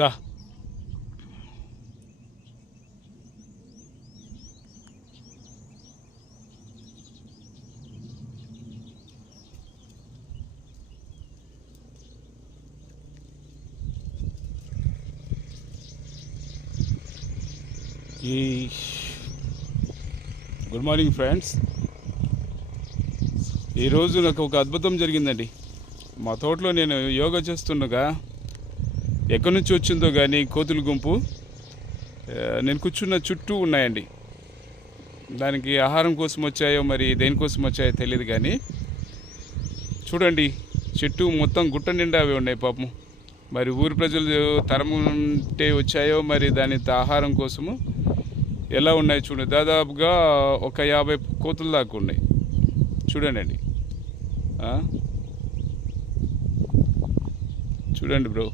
దా ఈ good morning friends. ఈరోజు నాకు ఒక అద్భుతం జరిగిందండి. మా తోటలో నేను యోగా చేస్తుండగా ఎక్కడి నుంచి వచ్చిందో కానీ కోతుల గుంపు నేను కూర్చున్న చుట్టూ ఉన్నాయండి. దానికి ఆహారం కోసం వచ్చాయో మరి దేనికోసం వచ్చాయో తెలియదు కానీ చూడండి, చెట్టు మొత్తం గుట్ట నిండా అవి ఉన్నాయి పాపం. మరి ఊరి ప్రజలు తరముంటే వచ్చాయో మరి దాని ఆహారం కోసము ఎలా ఉన్నాయి చూడండి. దాదాపుగా ఒక 50 కోతులు దాకా ఉన్నాయి చూడండి. చూడండి బ్రో.